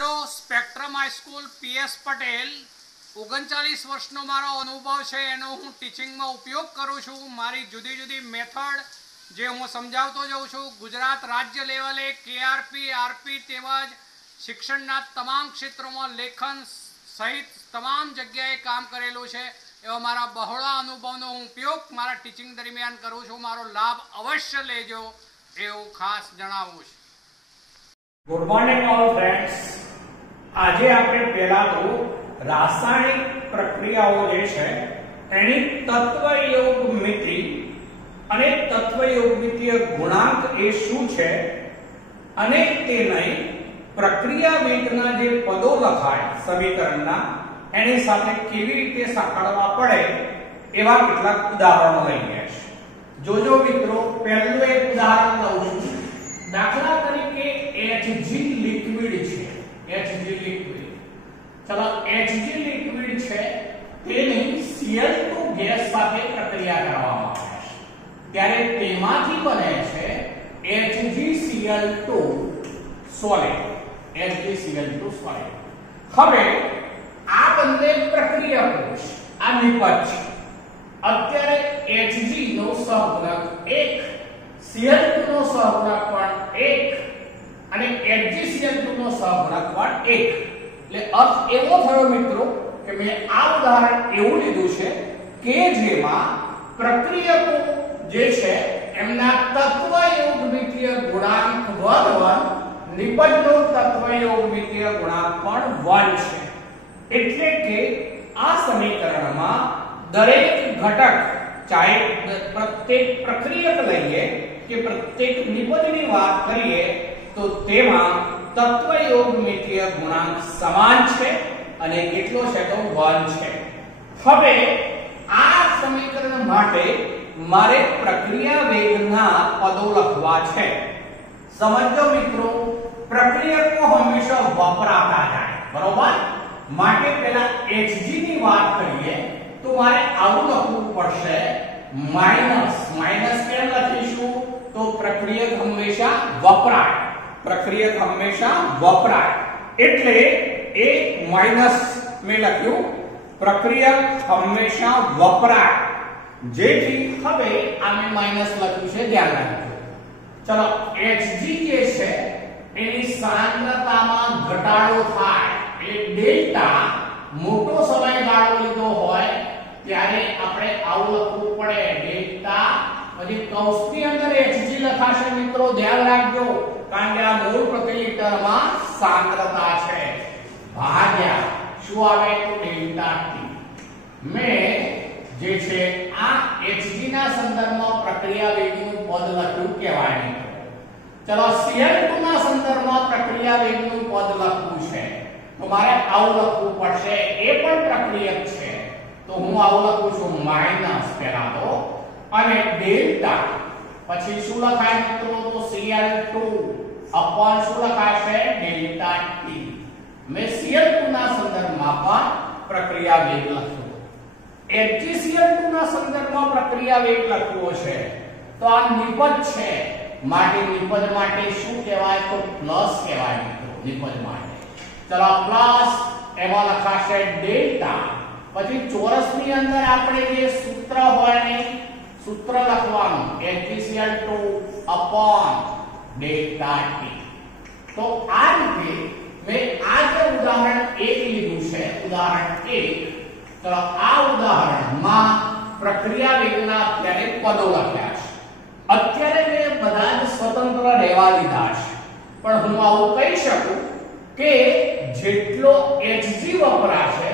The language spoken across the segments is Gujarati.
મિત્રો સ્પેક્ટ્રમ હાઈસ્કૂલ પીએસ પટેલ 39 વર્ષનો મારો અનુભવ છે એનો હું ટીચિંગમાં ઉપયોગ કરું છું। મારી જુદી જુદી મેથડ જે હું સમજાવતો જાઉં છું। ગુજરાત રાજ્ય લેવલે કેઆરપી આરપી તેમજ શિક્ષણના તમામ ક્ષેત્રોમાં લેખન સહિત તમામ જગ્યાએ કામ કરેલું છે। એવા મારા બહોળા અનુભવનો હું ઉપયોગ મારા ટીચિંગ દરમિયાન કરું છું। મારો લાભ અવશ્ય લેજો એવું ખાસ જણાવું છું। Good morning all friends. આજે આપણે પહેલા તો રાસાયણિક પ્રક્રિયાઓ જે છે એની તત્વયોગમિતિ અને તત્વયોગમિતીય ગુણાંક એ શું છે અને તેની પ્રક્રિયા વેગના જે પદો લખાય સમીકરણના એની સાથે કેવી રીતે સાંકળવા પડે એવા કેટલાક ઉદાહરણો લઈએ છે। જોજો મિત્રો, પહેલું એક ઉદાહરણ લઉં છું। દાખલા તરીકે Hg લિક્વિડ છે। Hg લિક્વિડ, ચલો Hg લિક્વિડ છે તેની Cl2 ગેસ સાથે પ્રક્રિયા કરવામાં આવે છે ત્યારે તેમાંથી બને છે HgCl2 સોલિડ। HgCl2 solid. હવે આ બંને પ્રક્રિયકો છે, આ નિપજ છે। અત્યારે Hg નો સહગુણક 1, Cl2 નો સહગુણક પણ 1 અને HgCl2 નો સહગુણક પણ 1। એટલે અર્થ એવો થયો મિત્રો કે મેં આ ઉદાહરણ એવું લીધું છે કે જેમાં પ્રક્રિયકો જે છે એમના તત્વયોગમિતીય ગુણાંક 1 નિપજનો તત્વયોગમિતીય ગુણાંક પણ 1 છે। એટલે કે આ સમીકરણમાં દરેક ઘટક ચાહે प्रत्येक प्रक्रियक लईए कि प्रत्येक निपजनी बात करिए तो तेमा तत्वयोगमितीय गुणांक समान छे अने કેટલો છે તો 1 છે। હવે આ સમીકરણ માટે મારે પ્રક્રિયા વેગના પદો લખવા છે। સમજો મિત્રો, પ્રક્રિયકો હંમેશા વપરાતા જાય, બરોબર? માટે પહેલા Hg ની વાત કરીએ તો મારે આવું લખવું પડશે माइनस माइनस केम लखीशु तो प्रक्रियक हमेशा वपराय, प्रक्रियक हमेशा वपराय એટલે એ માઈનસ મે લખ્યું પ્રક્રિયક હંમેશા વપરાય જેથી હવે આમે માઈનસ લખ્યું છે, ધ્યાન રાખજો। ચલો Hg જે છે એની સાંદ્રતામાં ઘટાડો થાય એટલે ડેલ્ટા મોટો સમયગાળો લીધો હોય ત્યારે આપણે આવું લખવું પડે ડેલ્ટા, પછી કૌંસની અંદર Hg લખાશે મિત્રો, ધ્યાન રાખજો કારણ કે આ મોલ પ્રતિ લિટરમાં સાંદ્રતા છે ભાગ્યા શું આવે તો ડેલ્ટા T। મે જે છે આ Hg ના સંદર્ભમાં પ્રક્રિયા વેગનું પદ લખ્યું કહેવાય મિત્રો। ચલો Cl2 ના સંદર્ભમાં પ્રક્રિયા વેગનું પદ લખવું છે તો મારે આવું લખવું પડશે, એ પણ પ્રક્રિયક છે तो હું આવું લખું છું માઈનસ પહેલા તો અને ડેલ્ટા પછી શું લખાય મિત્રો તો Cl2 અપોન શું લખાશે ડેલ્ટા T। મે Cl2 ના સંદર્ભમાં પણ પ્રક્રિયા વેગ લખ્યો, HgCl2 ના સંદર્ભમાં પ્રક્રિયા વેગ લખવો છે તો આ નિપજ છે માટે નિપજ માટે શું કહેવાય તો પ્લસ કહેવાય મિત્રો, નિપજ માટે। ચલો પ્લસ એમાં લખાશે ડેલ્ટા, પછી ચોરસની અંદર આપણે જે સૂત્ર હોય ને સૂત્ર લખવાનું HgCl2 અપોન ડેલ્ટા T। તો આ રીતે મેં આ જે ઉદાહરણ 1 લીધું છે, ઉદાહરણ 1, તો આ ઉદાહરણમાં પ્રક્રિયા વેગના અત્યારે પદો લખ્યા છે। અત્યારે મેં બધા જ સ્વતંત્ર રહેવા દીધા છે પણ હું આવું કહી શકું કે જેટલો Hg વપરાશે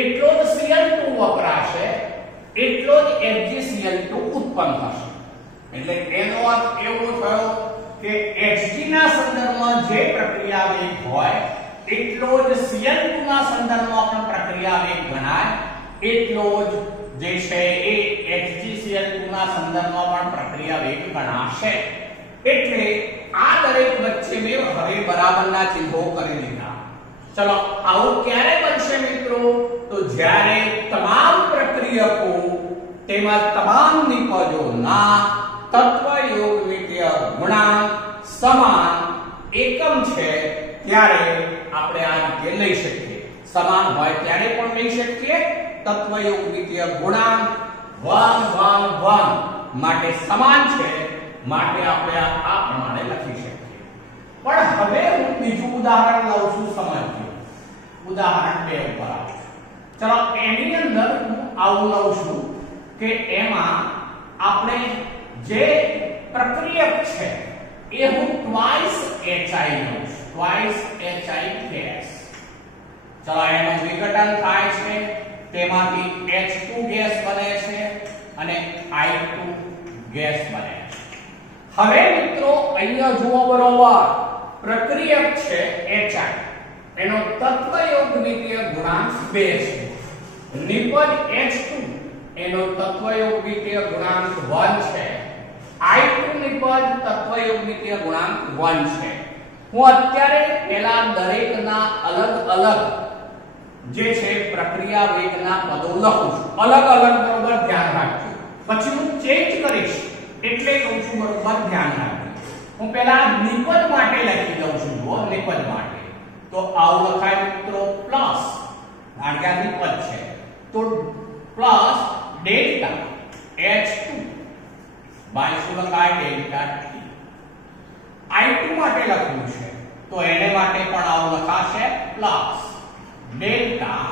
એટલો જ Cl2 વપરાશે એટલો જ HgCl2 ઉત્પન્ન થશે। એટલે એનો અર્થ એવો થયો કે Hg ના સંદર્ભમાં જે પ્રક્રિયા વેગ હોય એટલો જ Cl2 ના સંદર્ભમાં પણ પ્રક્રિયા વેગ ગણાય, એટલો જ જે છે એ HgCl2 ના સંદર્ભમાં પણ પ્રક્રિયા વેગ ગણાશે। એટલે આ દરેક વચ્ચે મેં હવે બરાબરના ચિહ્નો કરી દીધા। चलो આવું ક્યારે બનશે મિત્રો તો જ્યારે તમામ પ્રક્રિયકો તેમજ તમામ નિપજોના તત્વયોગમિતીય ગુણાંક સમાન એકમ છે ત્યારે આપણે આ રીતે લઈ શકીએ. સમાન હોય ત્યારે પણ લઈ શકીએ. તત્વયોગિકીય ગુણાંક 1 1 1 માટે સમાન છે, માટે આપણે આ પ્રમાણે લખી શકીએ. પણ હવે હું બીજું ઉદાહરણ લઉં છું, સમજો. ઉદાહરણ 2 ઉપર આવું. ચલો એની અંદર હું આવું લઉં છું કે એમાં આપણે જે પ્રક્રિયક છે એ હું ટ્વાઇસ HI લઉં છું. Twice HI gas. ચલો એનું વિઘટન થાય છે, તેમાંથી H2 ગેસ બને છે અને I2 ગેસ બને છે. હવે મિત્રો અહીંયા જુઓ બરોબર, પ્રક્રિયક છે HI, એનો તત્વયોગિકીય ગુણાંક 2 છે. નિપજ H2 એનો તત્વયોગિકીય ગુણાંક 1 છે. I2 નિપજ તત્વયોગિકીય ગુણાંક 1 છે. હું અત્યારે પેલા દરેકના અલગ અલગ જે છે પ્રક્રિયા વેગના પદો લખું છું. અલગ અલગ બરોબર ધ્યાન રાખજો. પછી હું ચેન્જ કરીશ એટલે કહું છું બરોબર ધ્યાન રાખજો. હું પેલા નિપજ માટે લખી દઉં છું. જો નિપજ માટે તો આવું લખાય મિત્રો, પ્લસ ભાગ્યા નિપજ છે તો પ્લસ ડેલ્ટા H2 બાય શું લખાય, ડેલ્ટા T. I2 માટે લખવું છે તો એને માટે પણ આવું લખાશે, પ્લસ ડેલ્ટા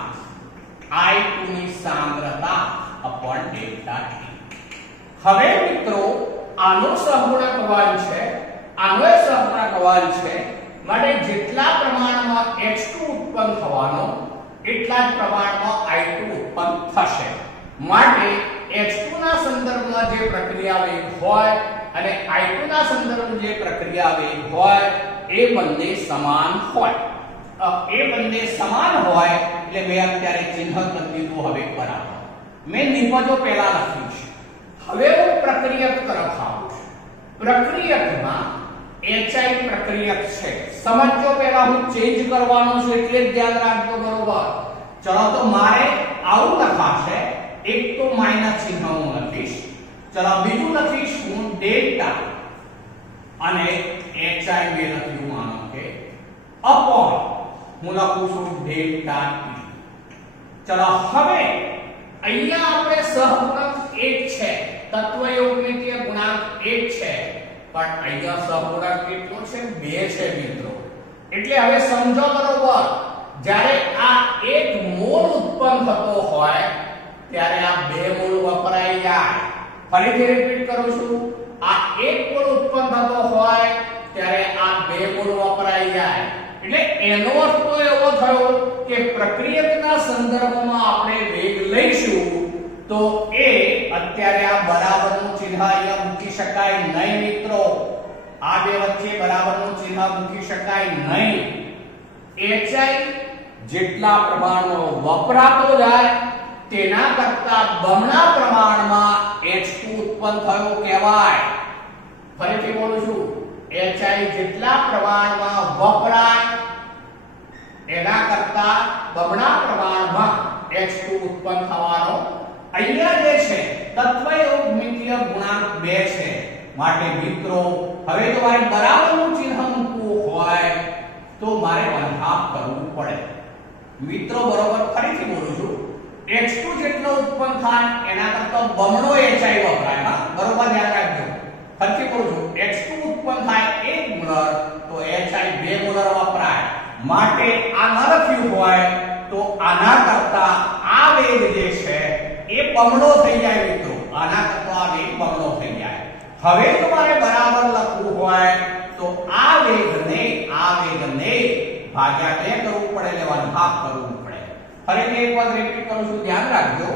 I2 ની સાંદ્રતા અપોન ડેલ્ટા T. હવે મિત્રો આનો સહગુણક 1 છે, આનો સહગુણક 1 છે, માટે જેટલા પ્રમાણમાં H2 ઉત્પન્ન થવાનો એટલા જ પ્રમાણમાં I2 ઉત્પન્ન થશે. માટે H2 ના સંદર્ભમાં જે પ્રક્રિયા વેગ હોય અને I2 ના સંદર્ભમાં જે પ્રક્રિયા વેગ હોય એ બંને સમાન હોય. એ બંને સમાન હોય એટલે મેં અત્યારે ચિહ્ન કરી દીધું. હવે બરાબર મેં નિપજો પહેલા લખ્યું છે. હવે હું પ્રક્રિયક તરફ આવું છું. પ્રક્રિયકમાં HI પ્રક્રિયક છે, સમજો. પહેલા હું ચેન્જ કરવાનું છે એટલે જ ધ્યાન રાખજો બરોબર. ચલો તો મારે આવું લખાશે, એક તો માઈનસ ચિહ્ન હું લખીશ. ચલો બીજું લખીશ હું ડેલ્ટા અને HI બે લખ્યું માનો કે અપોન હું લખું છું ડેલ્ટા T. ચલો હવે અહીંયા આપણે સહગુણક 1 છે, તત્વયોગિકીય ગુણાંક 1 છે, પણ અહીંયા સહગુણક કેટલો છે, 2 છે મિત્રો. એટલે હવે સમજો બરોબર, જ્યારે આ 1 મોલ ઉત્પન્ન થતો હોય ત્યારે આ 2 મોલ વપરાઈ જાય. ફરીથી રિપીટ કરું છું, આ 1 મોલ ઉત્પન્ન થતો હોય ત્યારે આ 2 મોલ વપરાઈ જાય. એટલે એનો અર્થ તો એવો થયો કે પ્રક્રિયકના સંદર્ભમાં આપણે વેગ લઈશું તો એ અત્યારે આ બરાબરનું ચિહ્ન અહીંયા મૂકી શકાય નહીં મિત્રો. આ બે વચ્ચે બરાબરનું ચિહ્ન મૂકી શકાય નહીં. HI જેટલા પ્રમાણમાં વપરાતો જાય તેના કરતા બમણા પ્રમાણમાં H2 ઉત્પન્ન થયો કહેવાય. ફરીથી બોલું છું, HI જેટલા પ્રમાણમાં વપરાય એના કરતા બમણા પ્રમાણમાં H2 ઉત્પન્ન થવાનો અહીંયા જે છે તત્વયોગિકીય ગુણાંક 2 છે. માટે મિત્રો હવે જો મારે બરાબરનું ચિહ્ન મૂકવું હોય તો મારે બંધાપ કરવું પડે. મિત્રો બરોબર ફરીથી બોલું છું, H2 જેટલો ઉત્પન્ન થાય એના કરતા બમણો HI વપરાય. હા બરોબર ધ્યાન રાખજો. ફરીથી બોલું છું, H2 ઉત્પન્ન થાય 1 મોલર તો HI 2 મોલર વપરાય. માટે આ ન લખ્યું હોય તો આના કરતા આ વેગ જે છે એ બમણો થઈ જાય મિત્રો. આના કરતા આ વેગ બમણો થઈ જાય. હવે જો મારે બરાબર લખવું હોય તો આ વેગને ભાગ્યા 2 કરવું પડે, એટલે ભાગ કરવું પડે. ફરીથી એક વાર રિપીટ કરું છું, ધ્યાન રાખજો.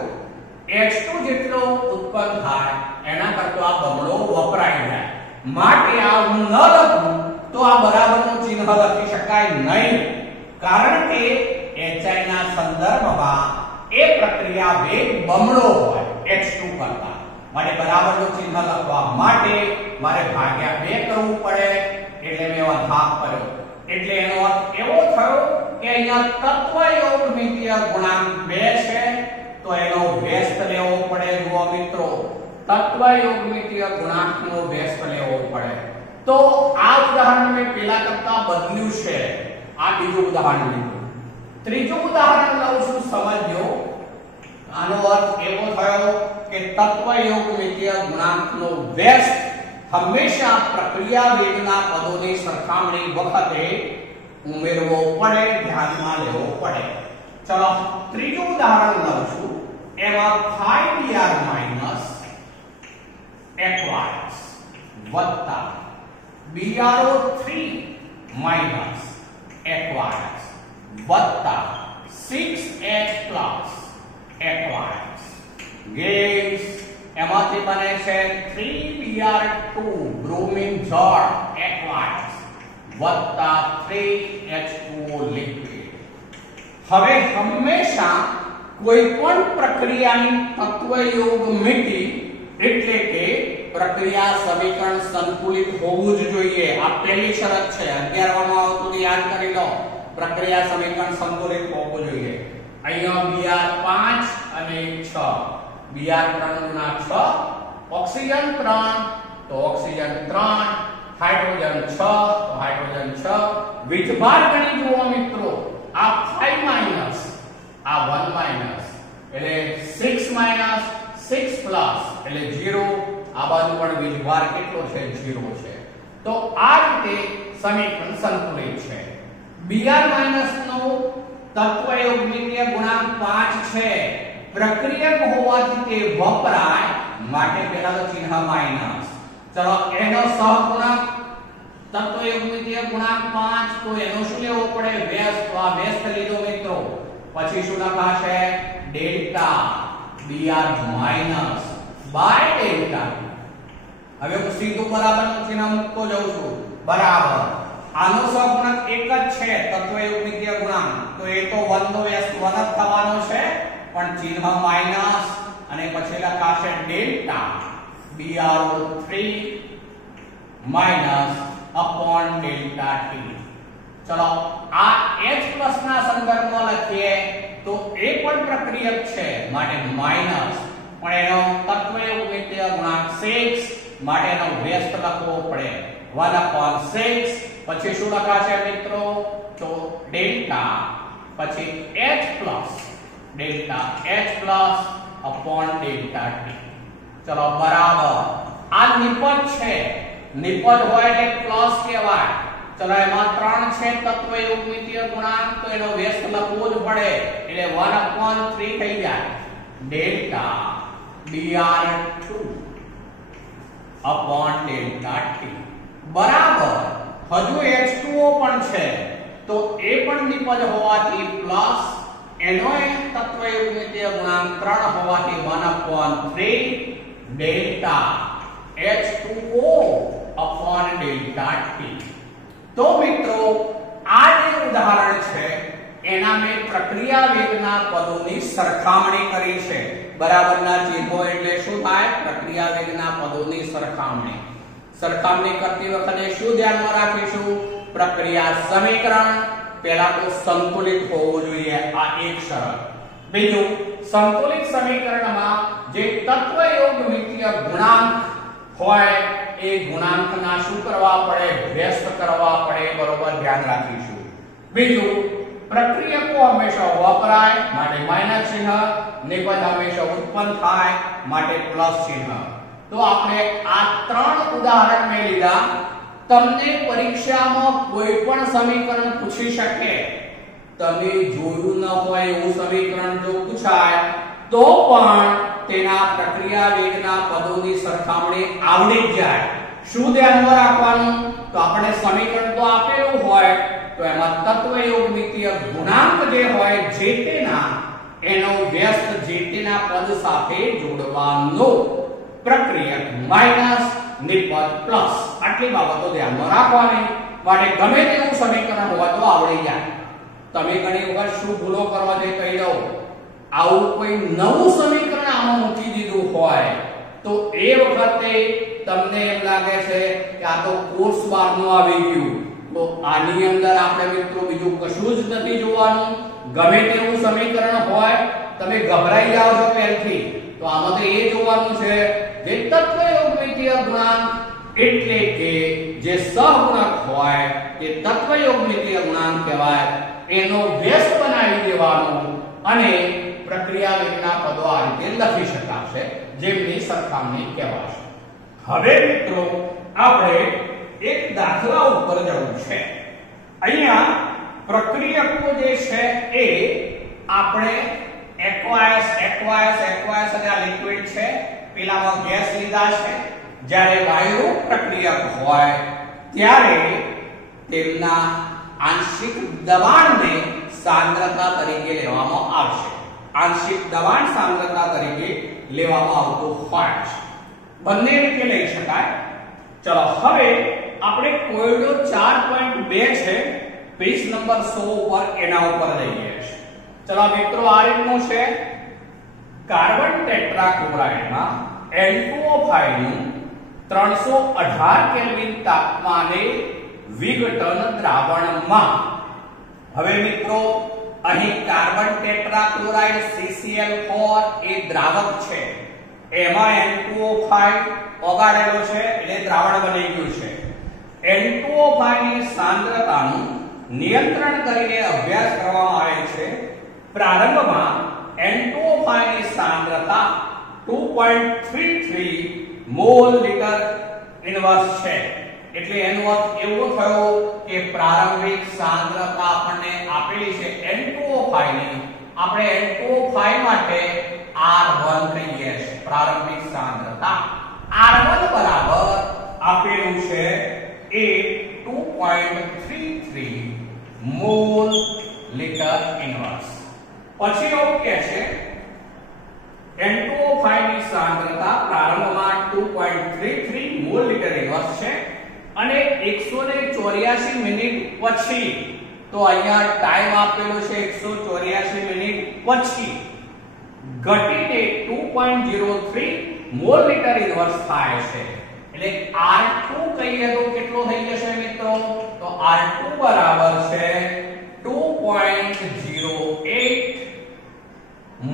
H2 જેટલો ઉત્પન્ન થાય એના કરતા આ બમણો વપરાઈ જાય. માટે આ હું ન લખું તો આ બરાબરનું ચિહ્ન લખી શકાય નહીં. કારણ કે HI ના સંદર્ભમાં એ પ્રક્રિયા વેગ બમણો હોય H2 કરતા. માટે બરાબરનું ચિહ્ન લખવા માટે મારે ભાગ્યા 2 કરવું પડે, એટલે મેં ભાગ કર્યો. એટલે એનો અર્થ એવો થયો કે અહીંયા તત્વયોગિકીય ગુણાંક 2 છે તો એનો વ્યસ્ત લેવો પડે. જુઓ મિત્રો, તત્વયોગિકીય ગુણાંકનો વ્યસ્ત લેવો પડે. તો આ ઉદાહરણ મેં પેલા કરતા બદલ્યું છે. આ બીજું ઉદાહરણ લીધું. ત્રીજું ઉદાહરણ લઉં છું, સમજજો. આનો અર્થ એવો થયો કે તત્વયોગમિતીય ગુણાંકનો વ્યસ્ત હંમેશા પ્રક્રિયા વેગના પદોની સરખામણી વખતે ઉમેરવો પડે, ધ્યાનમાં લેવો પડે. ચલો ત્રીજું ઉદાહરણ લઉં છું. એમાં 5dr માઈનસ xy વત્તા bro3 માઈનસ xy વત્તા 6x પ્લસ xy gives એમાંથી બને છે 3br2 બ્રોમિન જળ xy વત્તા 3h2o લિક્વિડ. હવે હંમેશા કોઈ પણ પ્રક્રિયાની તત્વયોગમિતિ એટલે કે પ્રક્રિયા સમીકરણ સંતુલિત હોવું જ જોઈએ. આ પહેલી શરત છે. 11 માં આવતું યાદ કરી લો. પ્રક્રિયા સમીકરણ સંતુલિત હોવું જોઈએ. અહીંયા Br5 અને 6, Br3 ગુણા 6, ઓક્સિજન 3 તો ઓક્સિજન 3, હાઇડ્રોજન 6 તો હાઇડ્રોજન 6. વીજભાર ગણી જુઓ મિત્રો. આ 5 માઈનસ આ 1 માઈનસ એટલે 6 માઈનસ 6 પ્લસ એટલે 0. આ બાજુ પણ વીજભાર કેટલો છે? 0 છે. તો આ રીતે સમીકરણ સંતુલિત છે. Br માઈનસ નો તત્વયોગમિતીય ગુણાંક 5 છે. પ્રક્રિયક હોવાથી તે વપરાય માટે પહેલા તો ચિહ્ન માઈનસ. ચલો એનો સહગુણક તત્વયોગમિતીય ગુણાંક 5 તો એનો શું લેવો પડે? વ્યસ્ત. તો આ વ્યસ્ત લીધો મિત્રો. પછી શું લખાશે? Delta Br minus by delta. હવે હું સીધું બરાબરનું ચિહ્ન મૂકતો જાઉં છું. બરાબર. આનો સહગુણક એક જ છે તત્વયોગમિતીય ગુણાંક. તો એ તો 1 નો વ્યસ્ત 1 જ થવાનો છે, પણ ચિહ્ન માઈનસ અને પછી લખાશે delta Br3 minus upon delta t. ચલો આ H+ ના સંદર્ભમાં લખીએ તો એ પણ પ્રક્રિયક છે માટે માઈનસ, પણ એનો તત્વયોગમિતીય ગુણાંક 6 માટે એનો વ્યસ્ત લખવો પડે 1/6. પછી શું લખાશે મિત્રો? તો ડેલ્ટા પછી H+ delta H+ upon delta t. ચલો બરાબર. આ નિપજ છે. નિપજ હોય એટલે પ્લસ કહેવાય. ચલો એમાં 3 છે તત્વયોગમિતીય ગુણાંક, તો એનો વ્યસ્ત લખવો જ પડે એટલે 1/3 થઈ જાય. Delta Br2 upon delta t બરાબર. હજુ H2O પણ છે, તો એ પણ નિપજ હોવાથી પ્લસ એનો તત્વયોગમિતીય ગુણાંક 3 હોવાથી 1/3 delta H2O upon delta t. તો મિત્રો આ જે ઉદાહરણ છે એના મેં પ્રક્રિયા વેગના પદોની સરખામણી કરી છે. બરાબરના ચિહ્નો એટલે શું થાય? પ્રક્રિયા વેગના પદોની સરખામણી. સરખામણી કરતી વખતે શું ધ્યાનમાં રાખીશું? પ્રક્રિયા સમીકરણ પહેલા તો સંતુલિત હોવું જોઈએ. આ એક શરત. બીજું, સંતુલિત સમીકરણમાં જે તત્વયોગમિતીય ગુણાંક હોય એ ગુણાંકના શું કરવા પડે? વ્યસ્ત કરવા પડે. બરોબર ધ્યાન રાખીશું. બીજું, પ્રક્રિયકો હંમેશા વપરાય માટે માઈનસ ચિહ્ન, નિપજ હંમેશા ઉત્પન્ન થાય માટે પ્લસ ચિહ્ન. તો આપણે આ 3 ઉદાહરણ મેં લીધા. તમને પરીક્ષામાં કોઈ પણ સમીકરણ પૂછી શકે, તમે જોયું ન હોય એવું સમીકરણ જો પૂછાય તો પણ તેના પ્રક્રિયા વેગના પદોની સરખામણી આવડી જ જાય. શું ધ્યાનમાં રાખવાનું? તો આપણે સમીકરણ તો આપેલું હોય તો એમાં તત્વયોગમિતીય ગુણાંક જે હોય જે તેના એનો વ્યસ્ત જે તેના પદ સાથે જોડવાનો. પ્રક્રિયક માઈનસ, નિપજ પ્લસ. આટલી બાબતો ધ્યાનમાં રાખવાની. માટે ગમે તેવું સમીકરણ હોય તો આવડી જાય. તમે ઘણી વખત શું ભૂલો કરવા છે કહી દઉં. આવું કોઈ નવું સમીકરણ આમાં મૂકી દીધું હોય તો એ વખતે તમને એમ લાગે છે કે આ તો કોર્સ બહારનું આવી ગયું. તો આની અંદર આપણે મિત્રો બીજું કશું જ નથી જોવાનું. ગમે તેવું સમીકરણ હોય તમે ગભરાઈ જાઓ છો પહેલથી, તો આમાં તો એ જોવાનું છે જે તત્વયોગમિતીય ગુણાંક એટલે કે જે સહગુણક હોય એ તત્વયોગમિતીય ગુણાંક કહેવાય, એનો વ્યસ્ત બનાવી દેવાનો અને પ્રક્રિયા વેગના પદો આ રીતે લખી શકાશે, જેમની સરખામણી કહેવાશે. હવે મિત્રો આપણે એક દાખલા ઉપર જવું છે. અહીંયા પ્રક્રિયકો જે છે એ આપણે એક્વાયસ અને આ લિક્વિડ છે, પેલામાં ગેસ લીધા છે. જ્યારે વાયુરૂપ પ્રક્રિયક હોય ત્યારે તેમના આંશિક દબાણને સાંદ્રતા તરીકે લેવામાં આવશે. આંશિક દબાણ સાંદ્રતા તરીકે લેવામાં આવતું હોય છે. બંને રીતે લઈ શકાય. ચલો હવે આપણે કોયડો 4.2 છે, પેજ નંબર 100 ઉપર એના ઉપર જઈએ છે. ચલો મિત્રો આ રીતનું છે. કાર્બન ટેટ્રાક્લોરાઇડમાં N2O5 નું 318 કેલ્વિન તાપમાને વિઘટન દ્રાવણમાં. હવે મિત્રો અહીં કાર્બન ટેટ્રાક્લોરાઇડ CCl4 એ દ્રાવક છે, એમાં N2O5 ઓગાળેલો છે એટલે દ્રાવણ બની ગયું છે. N2O5 ની સાંદ્રતાનું નિયંત્રણ કરીને અભ્યાસ કરવામાં આવે છે. પ્રારંભમાં N2O5 ની સાંદ્રતા 2.33 મોલ લીટર ઇન્વર્સ છે. એટલે એનો અર્થ એવો થયો કે પ્રારંભિક સાંદ્રતા આપણને આપેલી છે N2O5 ની, આપણે N2O5 માટે R1 કહીએ છીએ. પ્રારંભિક સાંદ્રતા R1 બરાબર આપેલું છે એ 2.33 મોલ લીટર ઇન્વર્સ. પછી એવું કહે છે N2O5 ની સાંદ્રતા પ્રારંભમાં 2.33 મોલ લીટર ઇન્વર્સ છે અને 184 મિનિટ પછી, તો અહીંયા ટાઈમ આપેલો છે 184 મિનિટ પછી ઘટીને 2.03 મોલ લીટર ઇન્વર્સ થાય છે. એટલે R2 કહીએ તો કેટલો થઈ જશે મિત્રો? તો R2 બરાબર છે 2.08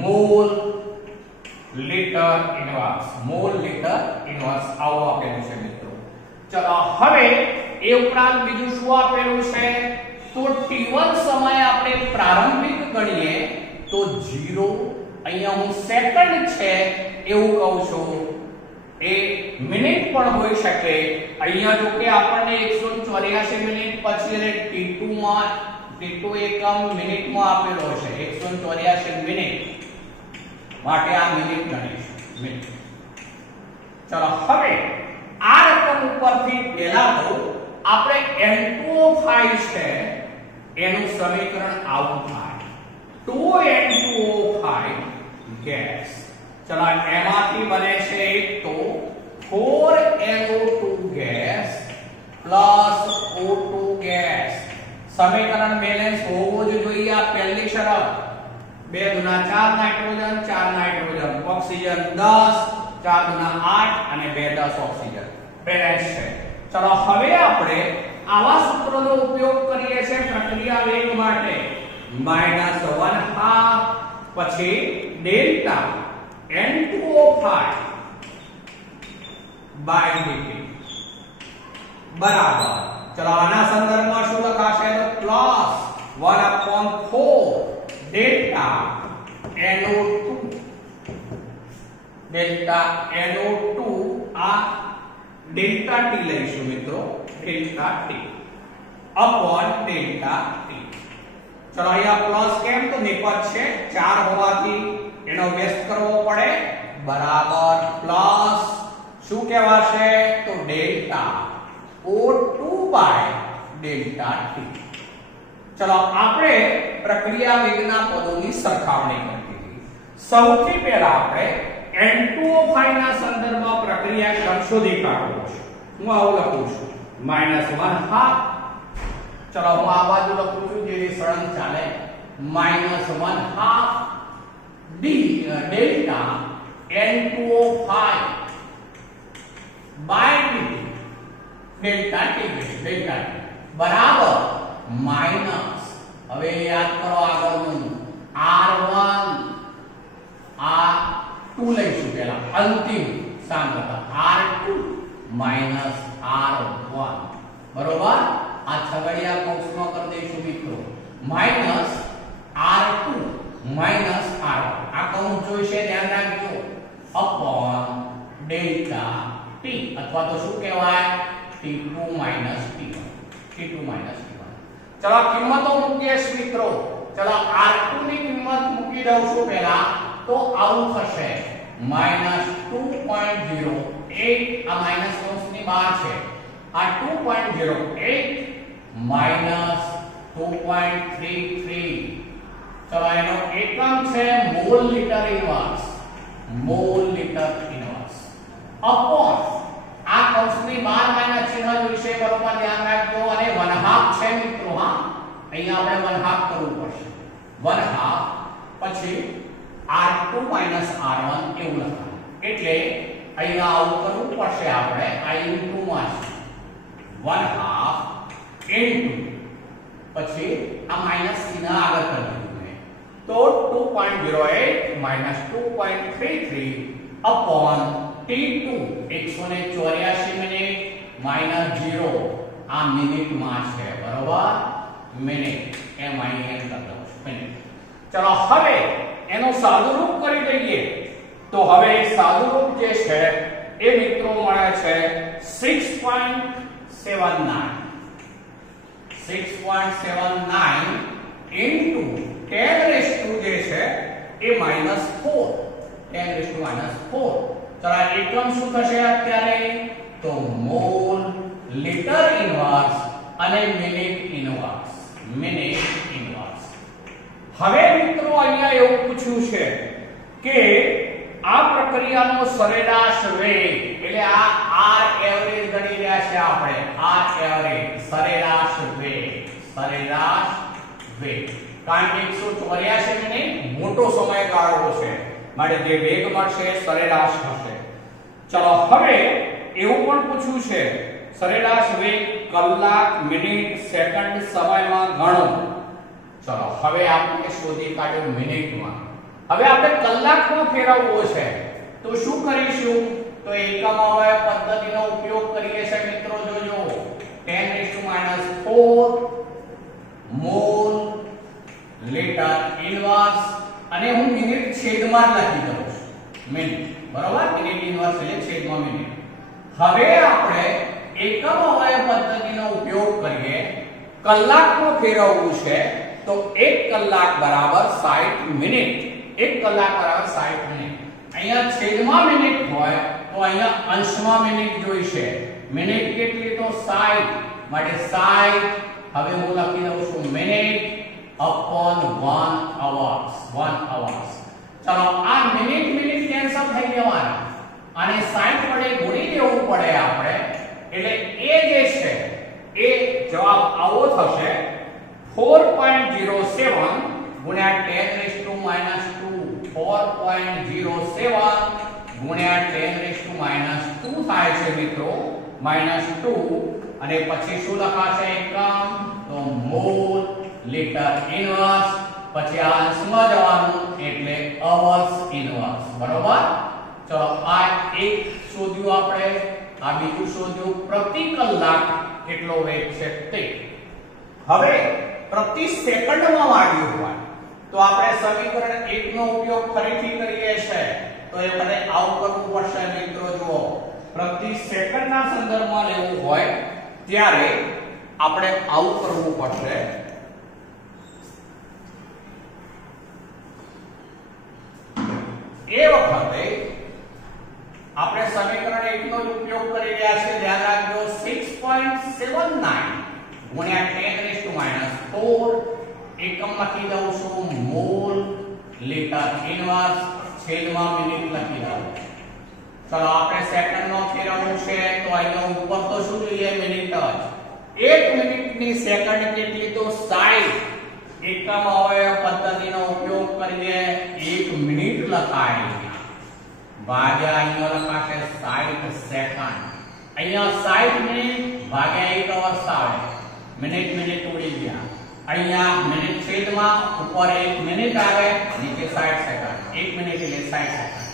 mall litre inverse. Mall litre inverse આવું આપેલું છે મિત્રો. ચલો હવે એ ઉપરાંત બીજું શું આપેલું છે? તો T1 સમય આપણે પ્રારંભિક ગણીએ તો 0, અહીંયા હું સેકન્ડ છે એવું કહું છું, એ મિનિટ પણ હોઈ શકે. અહીંયા જો કે આપણને 184 મિનિટ પછી અને T2 એકમ મિનિટમાં આપેલો છે, 184 મિનિટ માટે આ મિનિટ ગણીશું. મિનિટ. ચલો હવે આ રકમ ઉપરથી પહેલા તો આપણે N2O5 છે એનું સમીકરણ આવું થાય 2N2O5 ગેસ. ચલો એમાંથી બને છે એક તો 4NO2 gas plus O2 gas. સમીકરણ બેલેન્સ હોવું જ જોઈએ. આ પહેલી શરત. 2 દુના 4 નાઇટ્રોજન, 4 નાઇટ્રોજન, ઓક્સિજન 10, 4 દુના 8 અને 2 10 ઓક્સિજન. બેલેન્સ છે. ચલો હવે આપણે આવા સૂત્રનો ઉપયોગ કરીએ છીએ પ્રક્રિયા વેગ માટે. -1/2 પછી ડેલ્ટા N2O5 બાય dt બરાબર. ચલો આના સંદર્ભમાં શું લખાશે? તો પ્લસ 1/4 ડેલ્ટા NO2 આ ડેલ્ટા t લઈશું મિત્રો, delta t upon delta t. ચલો અહીંયા પ્લસ કેમ? તો નિપજ છે 4 હોવાથી એનો વ્યસ્ત કરવો પડે. બરાબર પ્લસ શું કહેવાશે? તો delta O2 by delta t. ચલો આપણે પ્રક્રિયા વેગના પદોની સરખામણી કરીએ. સૌથી પહેલા આપણે N2O5 ના સંદર્ભમાં પ્રક્રિયા ક્રમ શોધી કાઢવો છે. હું આવું લખું છું -1/2. ચલો હું આ બાજુ લખું છું જેવી સળંગ ચાલે. -1/2 delta N2O5 by dt delta t બરાબર માઈનસ. હવે યાદ કરો આગળનું R1 R2 લઈશું પહેલા અંતિમ સાંદ્રતા R2 માઈનસ માઈનસ r1 આ કૌંસ જોઈશે ધ્યાન રાખજો અપોન ડેલ્ટા t અથવા તો શું કહેવાય t2 minus t1 t2 minus t1 ચલો કિંમતો મૂકીએ મિત્રો ચલો r2 ની કિંમત મૂકી દઉં છું પહેલા તો આવું થશે -2.08 આ માઈનસ કૌંસની બહાર છે આ 2.08 માઈનસ 2.33 ચલો એનો એકમ છે મોલ લીટર ઇન્વર્સ અપોન આ કૌંસની બહાર માઈનસ ચિહ્ન જોઈશે બરોબર ધ્યાન રાખજો અને 1/2 છે મિત્રો હા અહીંયા આપણે 1/2 કરવું પડશે 1/2 પછી r2 માઈનસ r1 એવું લખાય એટલે અહીંયા આવું કરવું પડશે આપણે આ ઇન્ટુ માં 1/2 ઇન્ટુ પછી આ માઈનસ ચિહ્ન આગળ કરી દીધું તો 2.08 minus 2.33 upon t2 184 minute minus 0 આ મિનિટમાં છે બરોબર મિનિટ એમ અહીં એમ કરી દઉં છું મિનિટ ચલો હવે એનો સાદુરૂપ કરી દઈએ તો હવે સાદુરૂપ જે છે એ મિત્રો મળે છે 6.79 into 10 રેઝ ટુ જે છે એ -4 10 રેઝ ટુ -4 ચલો એકમ શું થશે અત્યારે તો મોલ લીટર ઇન્વર્સ અને મિનિટ ઇન્વર્સ હવે મિત્રો અહીંયા એવું પૂછ્યું છે કે આ પ્રક્રિયાનો સરેરાશ વેગ એટલે આ r એવરેજ ગણી રહ્યા છે આપણે r એવરેજ સરેરાશ વેગ કારણ કે 184 મિનિટ મોટો સમયગાળો છે માટે જે વેગ મળશે સરેરાશ હશે ચલો હવે એવું પણ પૂછ્યું છે સરેરાશ વેગ કલાક મિનિટ સેકન્ડ સમયમાં ગણો ચલો હવે આપણે શોધી કાઢ્યું મિનિટમાં હવે આપણે કલાકમાં ફેરવવો છે તો શું કરીશું તો એકમ અવયવ પદ્ધતિનો ઉપયોગ કરીએ છે મિત્રો જોજો 10⁻⁴ મોલ લીટર ઇન્વર્સ અને હું મિનિટ છેદમાં લખી દઉં છું મિનિટ બરોબર મિનિટ ઇન્વર્સ એટલે છેદમાં મિનિટ હવે આપણે એકમ અવયવ પદ્ધતિનો ઉપયોગ કરીએ કલાકમાં ફેરવવું છે તો 1 કલાક બરાબર 60 મિનિટ 1 કલાક બરાબર 60 મિનિટ અહીંયા છેદમાં મિનિટ હોય તો અહીંયા અંશમાં મિનિટ જોઈશે મિનિટ કેટલી તો 60 માટે 60 હવે હું લખી દઉં છું મિનિટ upon 1 hours ચલો આ મિનિટ કેન્સલ થઈ જવાના અને 60 વડે ગુણી દેવું પડે આપણે એટલે એ જે છે એ જવાબ આવો થશે 4.07 ગુણ્યા 10⁻², 4.07 ગુણ્યા 10⁻² થાય છે મિત્રો -2 અને પછી શું લખાશે એકમ તો મોલ લીટર ઇન્વર્સ પછી આ અંશમાં જવાનું એટલે અવર્સ ઇન્વર્સ બરોબર ચલો આ એક શોધ્યું આપણે આ બીજું શોધ્યું પ્રતિ કલાક કેટલો વેગ છે તે હવે પ્રતિ સેકન્ડમાં વાગ્યું હોય તો આપણે સમીકરણ 1 નો ઉપયોગ ફરીથી કરીએ છે તો એ મને આવું કરવું પડશે મિત્રો જુઓ પ્રતિ સેકન્ડના સંદર્ભમાં લેવું હોય ત્યારે આપણે આવું કરવું પડશે એ વખતે આપણે સમીકરણ 1 નો ઉપયોગ કરી રહ્યા છે ધ્યાન રાખજો 6.79 ગુણ્યા 10⁻⁴ એકમ લખી દઉં છું મોલ લીટર ઇન્વર્સ છેદમાં મિનિટ લખી દઉં ચલો આપણે સેકન્ડમાં ફેરવવું છે તો અહીંયા ઉપર તો શું જોઈએ મિનિટ જ 1 મિનિટની સેકન્ડ કેટલી તો 60 એકમ અવયવ પદ્ધતિનો ઉપયોગ કરીને 1 મિનિટ લખાય ભાગ્યા અહીંયા લખાશે 60 સેકન્ડ અહીંયા 60 મિનિટ ભાગ્યા 1 અવર્સ આવે મિનિટ ઉડી ગયા અહીંયા મિનિટ છેદમાં ઉપર 1 મિનિટ આવે નીચે 60 સેકન્ડ 1 મિનિટ એટલે 60 સેકન્ડ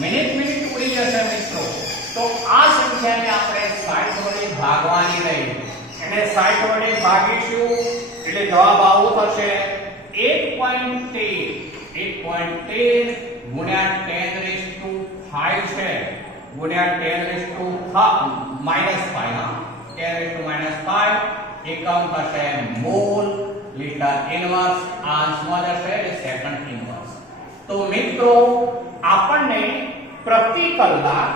મિનિટ ઉડી જશે મિત્રો તો આ સંખ્યાને આપણે 60 વડે ભાગવાની રહી એને 60 વડે ભાગીશું એટલે જવાબ આવો થશે 1.13 1.13 ગુણ્યા 10⁵ છે ગુણ્યા 10⁻⁵ હા 10⁻⁵ એકમ થશે મોલ લીટર ઇન્વર્સ આંશમાં જશે એટલે સેકન્ડ ઇન્વર્સ. તો મિત્રો આપણને પ્રતિ કલાક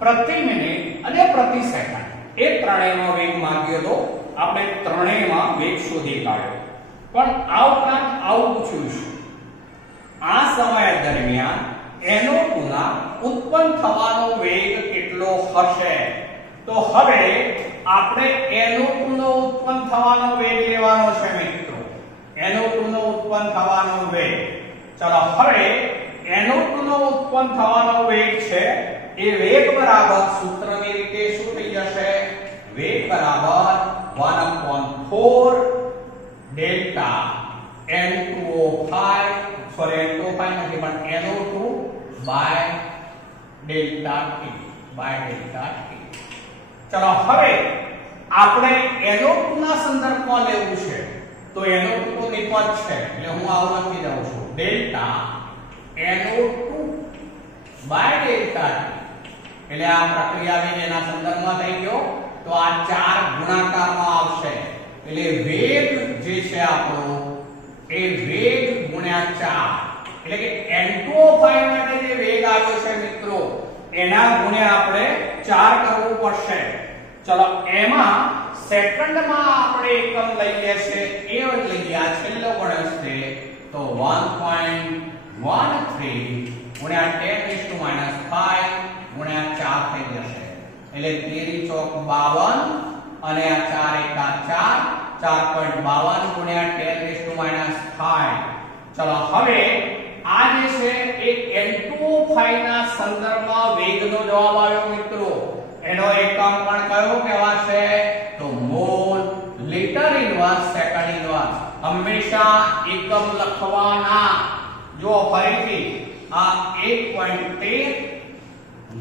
પ્રતિ મિનિટ અને પ્રતિ સેકન્ડ એ ત્રણેયનો વેગ માંગ્યો તો આપણે ત્રણેયમાં વેગ શોધી કાઢ્યો. પણ આ ઉપરાંત આવું પૂછ્યું છે આ સમય દરમિયાન NO2 ના ઉત્પન્ન થવાનો વેગ કેટલો હશે. તો હવે આપણે NO2 નો ઉત્પન્ન થવાનો વેગ લેવાનો છે મિત્રો. NO2 નો ઉત્પન્ન થવાનો વેગ. ચલો હવે NO2 નો ઉત્પન્ન થવાનો વેગ છે એ વેગ બરાબર સૂત્રની રીતે શું થઈ જશે વેગ બરાબર 1/4 ડેલ્ટા N2O5 સોરી N2O5 નથી પણ NO2 બાય ડેલ્ટા T. ચલો હવે આપણે NO2 ના સંદર્ભમાં લેવું છે તો NO2 તો નિપજ છે એટલે હું આવું લખી દઉં છું delta NO2 by delta T એટલે આ પ્રક્રિયા વેગ એના સંદર્ભમાં થઈ ગયો તો આ 4 ગુણાકારમાં આવશે એટલે વેગ જે છે આપણો એ વેગ ગુણ્યા 4 એટલે કે N2O5 માટે જે વેગ આવ્યો છે મિત્રો એના ગુણ્યા આપણે 4 કરવું પડશે. ચલો એમાં સેકન્ડમાં આપણે એકમ લઈએ છે એ લઈએ આ છેલ્લો ગણેશ છે તો 1.13 ગુણ્યા 10⁻⁵ ગુણ્યા 4 થઈ જશે એટલે 13 ચોક 52 અને આ 4 એકા 4 4.52 ગુણ્યા 10⁻⁵. ચલો હવે આ જે છે એ N2O5 ના સંદર્ભમાં વેગનો જવાબ આવ્યો મિત્રો. એનો એકમ પણ કયો કહેવાશે તો mall litre inverse second inverse. હંમેશા એકમ લખવાના. જો ફરીથી આ 1.13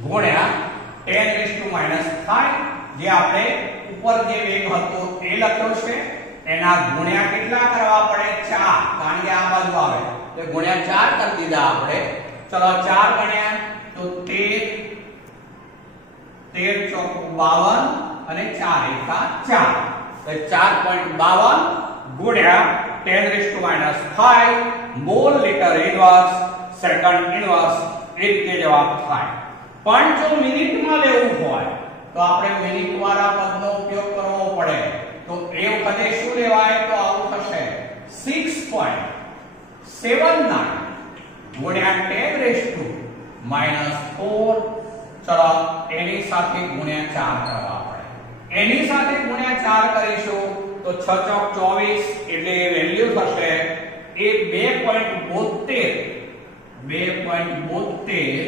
ગુણ્યા 10⁻⁵ જે આપણે ઉપર જે વેગ હતો એ લખ્યો છે એના ગુણ્યા કેટલા કરવા પડે 4 કારણ કે આ બાજુ આવે એટલે ગુણ્યા 4 કરી દીધા આપણે. ચલો 4 ગણ્યા તો 13 ચોક 52 અને 4 એકા 4 એટલે 4.52 ગુણ્યા 10⁻⁵ mole litre inverse second inverse એ રીતે જવાબ થાય. પણ જો મિનિટમાં લેવું હોય તો આપણે મિનિટ વાળા પદનો ઉપયોગ કરવો પડે તો એ વખતે શું લેવાય તો આવું થશે 6.79 ગુણ્યા 10⁻⁴. ચલો એની સાથે ગુણ્યા 4 કરવા પડે. એની સાથે ગુણ્યા 4 કરીશું તો 6 ચોક 24 એટલે એ વેલ્યુ થશે એ 2.72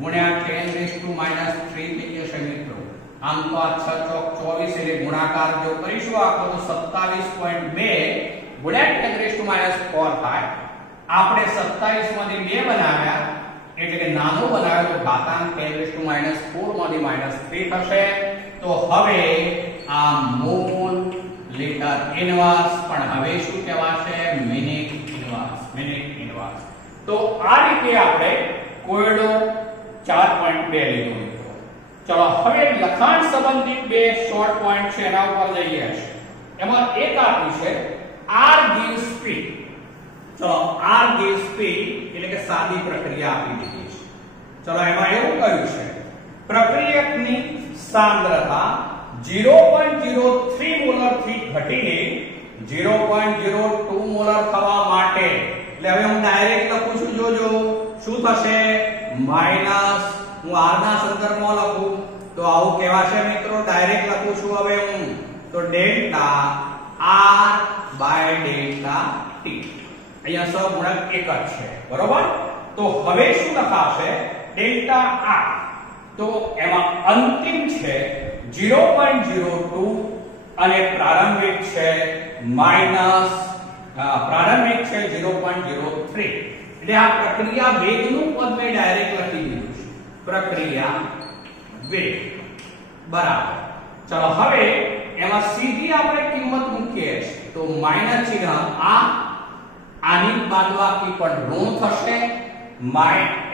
ગુણ્યા 10⁻³ થઈ જશે મિત્રો. આમ તો આ 6 ચોક 24 એટલે ગુણાકાર જો કરીશું આખો તો 27.2 ગુણ્યા 10⁻⁴ થાય. આપણે 27 માંથી 2 બનાવ્યા એટલે કે નાનો બનાવ્યો તો ઘાતાંક 10⁻⁴ માંથી -3 થશે. તો હવે આ મોલ લીટર ઇન્વર્સ પણ હવે શું કહેવાશે મિનિટ ઇન્વર્સ. તો આ રીતે આપણે કોયડો 4.2 લીધો મિત્રો. ચલો હવે લખાણ સંબંધિત બે શોર્ટ પોઈન્ટ છે એના ઉપર જઈએ છે. એમાં એક આપ્યું છે R gives speed. ચલો R gives speed એટલે કે સાદી પ્રક્રિયા આપી દીધી છે. ચલો એમાં એવું કહ્યું છે પ્રક્રિયકની સાંદ્રતા 0.03 મોલર થી ઘટીને 0.02 મોલર થવા માટે એટલે હવે હું ડાયરેક્ટ લખું છું જોજો શું થશે માઈનસ હું r ના સંદર્ભમાં લખું તો આવું કહેવાશે મિત્રો. ડાયરેક્ટ લખું છું હવે હું તો delta r by delta t. અહીંયા સહગુણક એક જ છે બરોબર. તો હવે શું લખાશે ડેલ્ટા r તો એમાં અંતિમ છે 0.02 અને પ્રારંભિક છે પ્રારંભિક છે 0.03 એટલે આ પ્રક્રિયા વેગનું પદ મેં ડાયરેક્ટ લખી દીધું છે પ્રક્રિયા વેગ બરાબર. ચલો હવે એમાં સીધી આપણે કિંમત મૂકીએ તો માઈનસ ચિહ્ન આની બાદબાકી પણ ઋણ થશે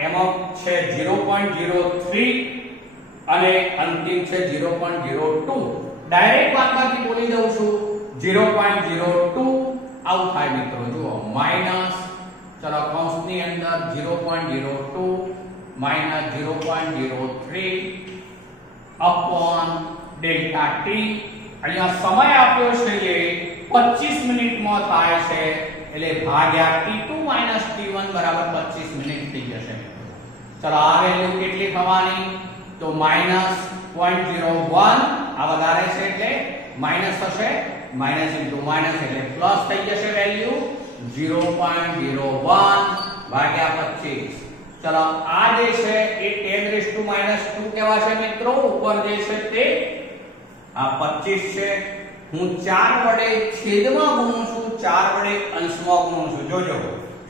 એમાં છે 0.03 અને અંતિમ છે 0.02 ડાયરેક્ટ બાદબાકી બોલી દઉં છું 0.02 આવું થાય મિત્રો જુઓ માઈનસ ચલો કૌંસની અંદર 0.02 માઈનસ 0.03 અપોન ડેલ્ટા ટી અહીંયા સમય આપ્યો છે એ 25 મિનિટમાં થાય છે એટલે ભાગ્યા t2 t1 બરાબર 25 મિનિટ થઈ જશે ચલો આ વેલ્યુ કેટલી થવાની તો -0.01 આ વધારે છે એટલે માઈનસ થશે માઈનસ ઇન્ટુ માઈનસ એટલે પ્લસ થઈ જશે વેલ્યુ 0.01 ભાગ્યા 25 ચલો આ જે છે એ 10⁻²કહેવાશે મિત્રો ઉપર જે છે તે આ 25 છે હું 4 વડે છેદમાં ગુણું છું 4 વડે અંશમાં ગુણું છું જોજો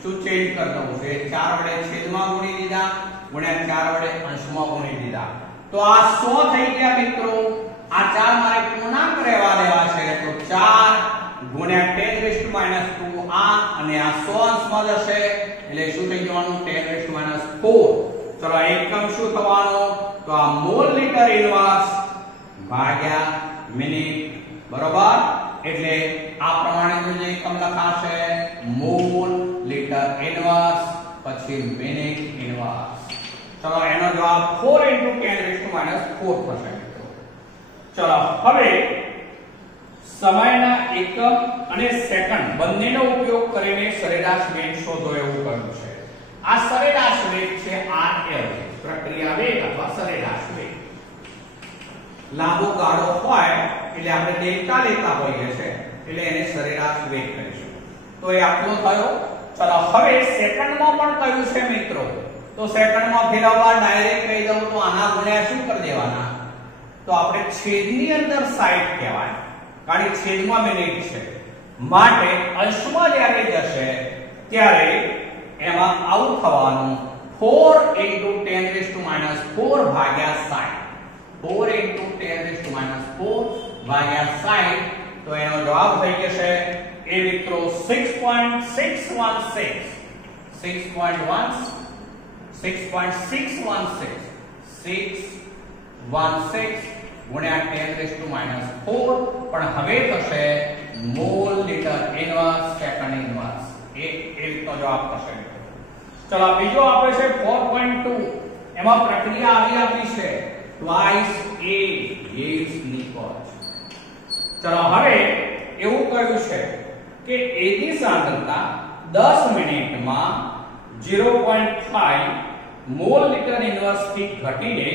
શું ચેન્જ કરી દઉં છે 4 વડે છેદમાં ગુણી દીધા ગુણ્યા 4 વડે અંશમાં ગુણી દીધા તો આ 100 થઈ ગયા મિત્રો આ 4 મારે પૂર્ણાંક રહેવા દેવા છે તો 4 ગુણ્યા 10⁻² આ અને આ 100 અંશમાં જશે એટલે શું થઈ જવાનું 10⁻⁴ ચલો એકમ શું થવાનો તો આ મોલ લીટર ઇન્વર્સ ભાગ્યા મિનિટ બરોબર એટલે આ પ્રમાણે જે એકમ લખાશે મોલ લીટર ઇન્વર્સ પછી મિનિટ ઇન્વર્સ ચલો એનો જવાબ 4 * 10⁻⁴ થશે ચલો હવે સમયના એકમ અને સેકન્ડ બંનેનો ઉપયોગ કરીને સરેરાશ વેગ શોધો એવું કહ્યું છે આ સરેરાશ વેગ છે RL પ્રક્રિયા વેગ અથવા સરેરાશ વેગ લાંબો ગાળો હોય એટલે આપણે ડેલ્ટા લેતા હોઈએ છે એટલે એને સરેરાશ વેગ કહીશું તો એ આપણો થયો ચલો હવે સેકન્ડમાં પણ કહ્યું છે મિત્રો તો સેકન્ડમાં ફેરવવા ડાયરેક્ટ કહી દઉં તો આના ગુણ્યા શું કરી દેવાના તો આપણે છેદની અંદર 60 કહેવાય કારણ કે છેદમાં મિનિટ છે માટે અંશમાં જ્યારે જશે ત્યારે એમાં આવું થવાનું 4 * 10⁻⁴ ભાગ્યા 60 4 * 10⁻⁴ ભાગ્યા 60 તો એનો જવાબ થઈ જશે એ મિત્રો 6.616 ગુણ્યા 10⁻⁴ પણ હવે થશે mall litre inverse second inverse એક તો જવાબ થશે ચલો બીજો આપે છે 4.2 એમાં પ્રક્રિયા આવી આપી છે ટ્વાઇસ a gives નિકોચ ચલો હવે એવું કહ્યું છે કે a ની સાંદ્રતા 10 મિનિટમાં 0.5 મોલ લીટર ઇન્વર્સ થી ઘટીને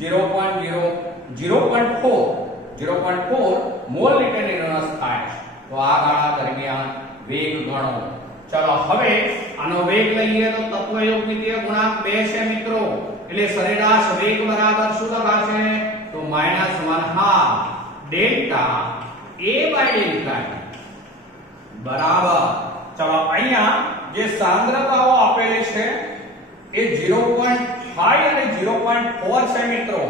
0.4 મોલ લીટર ઇન્વર્સ થાય તો આ ગાળા દરમિયાન વેગ ગણો ચલો હવે આનો વેગ લઈએ તો તત્વયોગમિતીય ગુણાંક 2 છે મિત્રો એટલે સરેરાશ વેગ બરાબર શું લખાશે તો -1/2 ડેલ્ટા a / ડેલ્ટા બરાબર ચલો અહીંયા જે સાંદ્રતાઓ આપેલી છે એ 0.5 અને 0.4 છે મિત્રો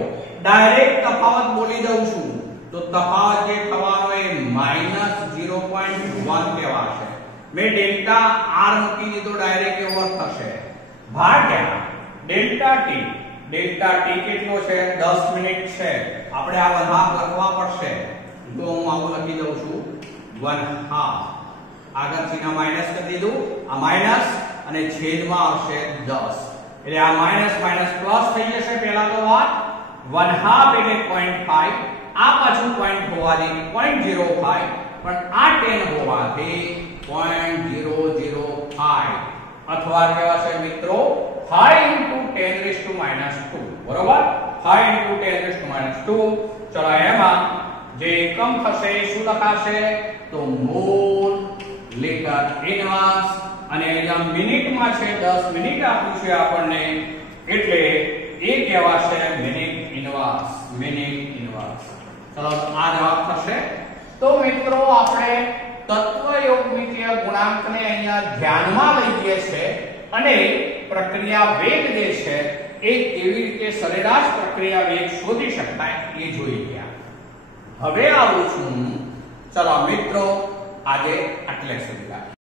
ડાયરેક્ટ તફાવત બોલી દઉં છું તો તફાવત જે થવાનો એ -0.1 કહેવાશે મેં ડેલ્ટા r મૂકી દીધો ડાયરેક્ટ એવો થશે ભાગ્યા ડેલ્ટા t કેટલો છે 10 મિનિટ છે આપણે આ ભાગ લખવા પડશે તો હું આવું લખી દઉં છું 1/2 આગળ ચિહ્ન માઈનસ કરી દીધું આ માઈનસ અને છેદમાં આવશે 10 એટલે આ માઈનસ માઈનસ પ્લસ થઈ જશે પહેલા તો વાત 1/2 એટલે 0.5 આ પાછું પોઈન્ટ હોવાથી 0.05 પણ આ 10 હોવાથી 0.005 અથવા કહેવાશે મિત્રો 5 * 10⁻², બરોબર 5 * 10⁻². ચલો એમાં જે એકમ થશે શું લખાશે તો મોલ લીટર ઇન્વર્સ અને અહીંયા મિનિટમાં છે 10 મિનિટ આપ્યું છે આપણને એટલે એ કહેવાશે મિનિટ ઇન્વર્સ. ચલો આ જવાબ થશે. તો મિત્રો આપણે તત્વયોગમિતીય ગુણાંકને અહીંયા ધ્યાનમાં લઈએ છે અને પ્રક્રિયા વેગ જે છે એ કેવી રીતે સરેરાશ પ્રક્રિયા વેગ શોધી શકાય એ જોઈ ગયા. હવે આવું છું ચલો મિત્રો આજે આટલે સુધી.